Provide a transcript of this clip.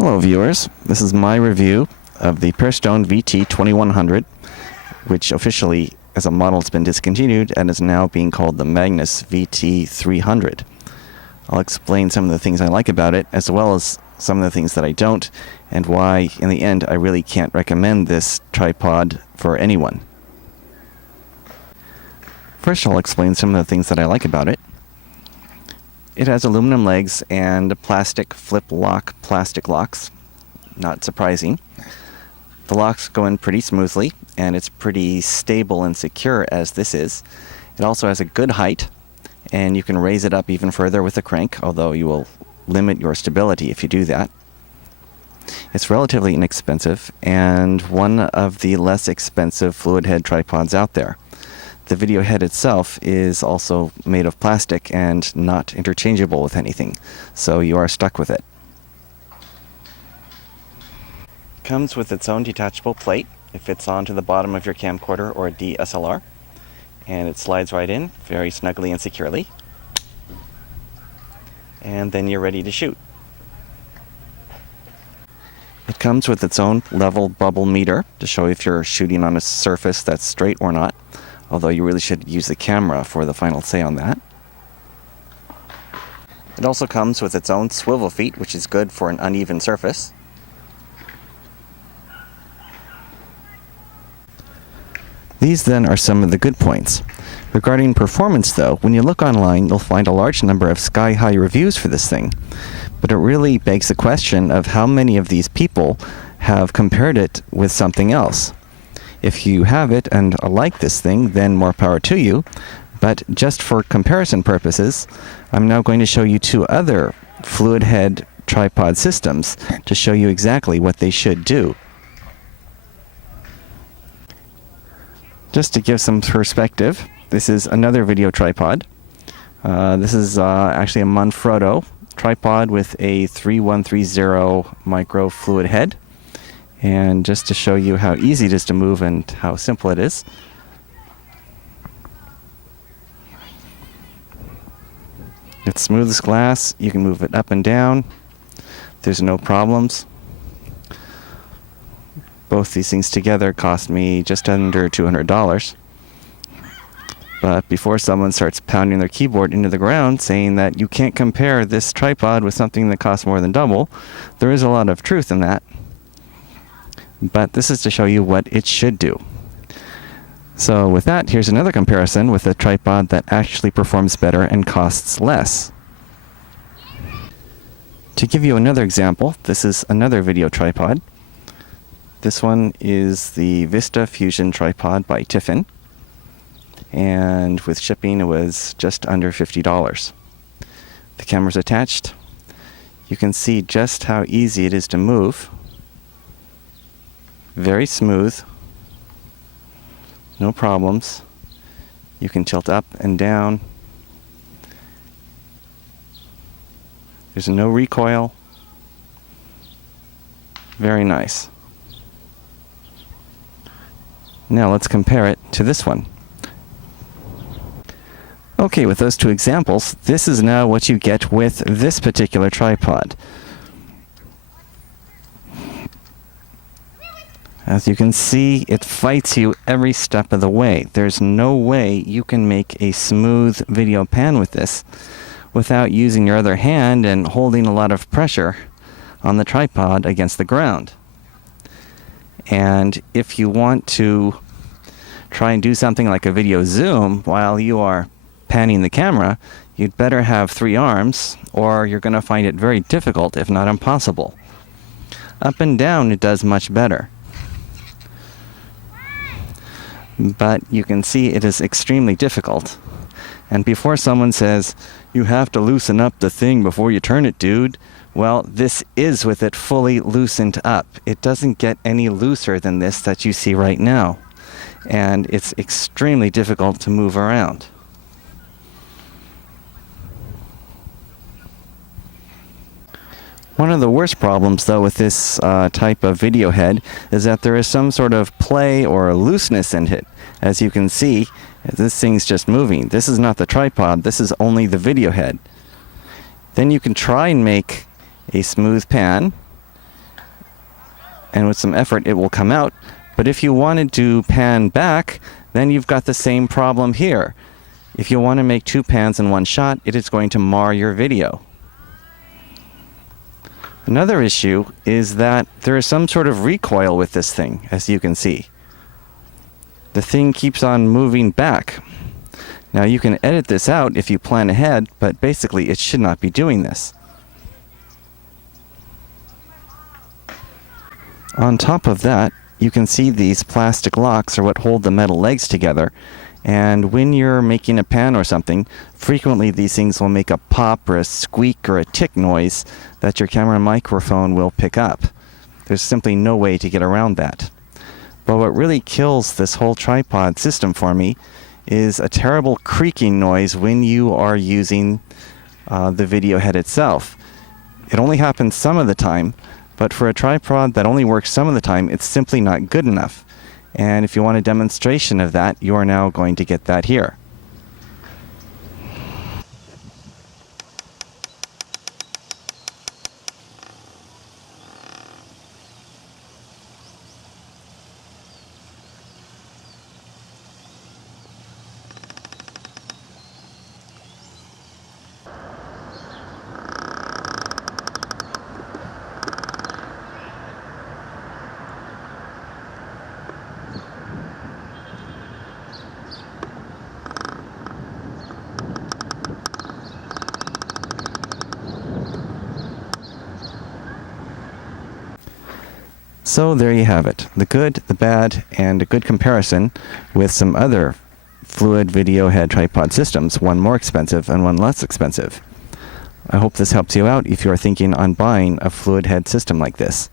Hello viewers, this is my review of the Pearstone VT-2100, which officially as a model has been discontinued and is now being called the Magnus VT-300. I'll explain some of the things I like about it, as well as some of the things that I don't, and why in the end I really can't recommend this tripod for anyone. First I'll explain some of the things that I like about it. It has aluminum legs and plastic flip-lock plastic locks. Not surprising. The locks go in pretty smoothly, and it's pretty stable and secure as this is. It also has a good height, and you can raise it up even further with a crank, although you will limit your stability if you do that. It's relatively inexpensive, and one of the less expensive fluid head tripods out there. The video head itself is also made of plastic and not interchangeable with anything, so you are stuck with it. Comes with its own detachable plate. It fits onto the bottom of your camcorder or DSLR, and it slides right in very snugly and securely. And then you're ready to shoot. It comes with its own level bubble meter to show if you're shooting on a surface that's straight or not, although you really should use the camera for the final say on that. It also comes with its own swivel feet, which is good for an uneven surface. These then are some of the good points. Regarding performance though, when you look online you'll find a large number of sky-high reviews for this thing, but it really begs the question of how many of these people have compared it with something else. If you have it and like this thing, then more power to you, but just for comparison purposes, I'm now going to show you two other fluid head tripod systems to show you exactly what they should do. Just to give some perspective, this is another video tripod. This is actually a Manfrotto tripod with a 3130 micro fluid head. And just to show you how easy it is to move and how simple it is. It's smooth as glass. You can move it up and down. There's no problems. Both these things together cost me just under $200. But before someone starts pounding their keyboard into the ground saying that you can't compare this tripod with something that costs more than double, there is a lot of truth in that. But this is to show you what it should do. So with that, here's another comparison with a tripod that actually performs better and costs less. To give you another example, this is another video tripod. This one is the Vista Fusion tripod by Tiffin, and with shipping it was just under $50. The camera's attached. You can see just how easy it is to move. Very smooth, no problems. You can tilt up and down. There's no recoil. Very nice. Now let's compare it to this one. Okay, with those two examples, this is now what you get with this particular tripod. As you can see, it fights you every step of the way. There's no way you can make a smooth video pan with this without using your other hand and holding a lot of pressure on the tripod against the ground. And if you want to try and do something like a video zoom while you are panning the camera, you'd better have 3 arms, or you're going to find it very difficult, if not impossible. Up and down it does much better. But you can see it is extremely difficult. And before someone says, you have to loosen up the thing before you turn it, dude, well, this is with it fully loosened up. It doesn't get any looser than this that you see right now. And it's extremely difficult to move around. One of the worst problems, though, with this type of video head is that there is some sort of play or looseness in it. As you can see, this thing's just moving. This is not the tripod, this is only the video head. Then you can try and make a smooth pan, and with some effort it will come out. But if you wanted to pan back, then you've got the same problem here. If you want to make 2 pans in one shot, it is going to mar your video. Another issue is that there is some sort of recoil with this thing, as you can see. The thing keeps on moving back. Now you can edit this out if you plan ahead, but basically it should not be doing this. On top of that, you can see these plastic locks are what hold the metal legs together, and when you're making a pan or something, frequently these things will make a pop or a squeak or a tick noise that your camera microphone will pick up. There's simply no way to get around that. But what really kills this whole tripod system for me is a terrible creaking noise when you are using the video head itself. It only happens some of the time, but for a tripod that only works some of the time, it's simply not good enough. And if you want a demonstration of that, you are now going to get that here. So there you have it, the good, the bad, and a good comparison with some other fluid video head tripod systems, one more expensive and one less expensive. I hope this helps you out if you are thinking on buying a fluid head system like this.